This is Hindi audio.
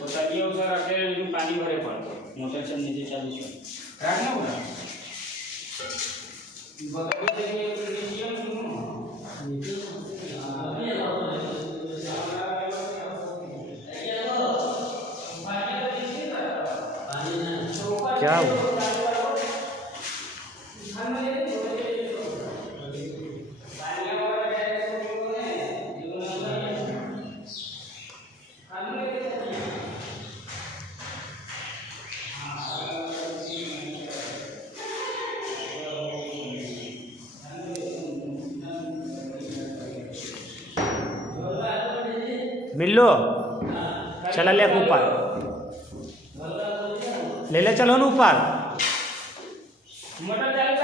बताइए सर आके पानी भरे पड़ता मोटर से नीचे चालू कर रखना होगा बताइए क्या हुआ? मिल्लो चला ले ऊपर ले चलो न ऊपर मोटर चालू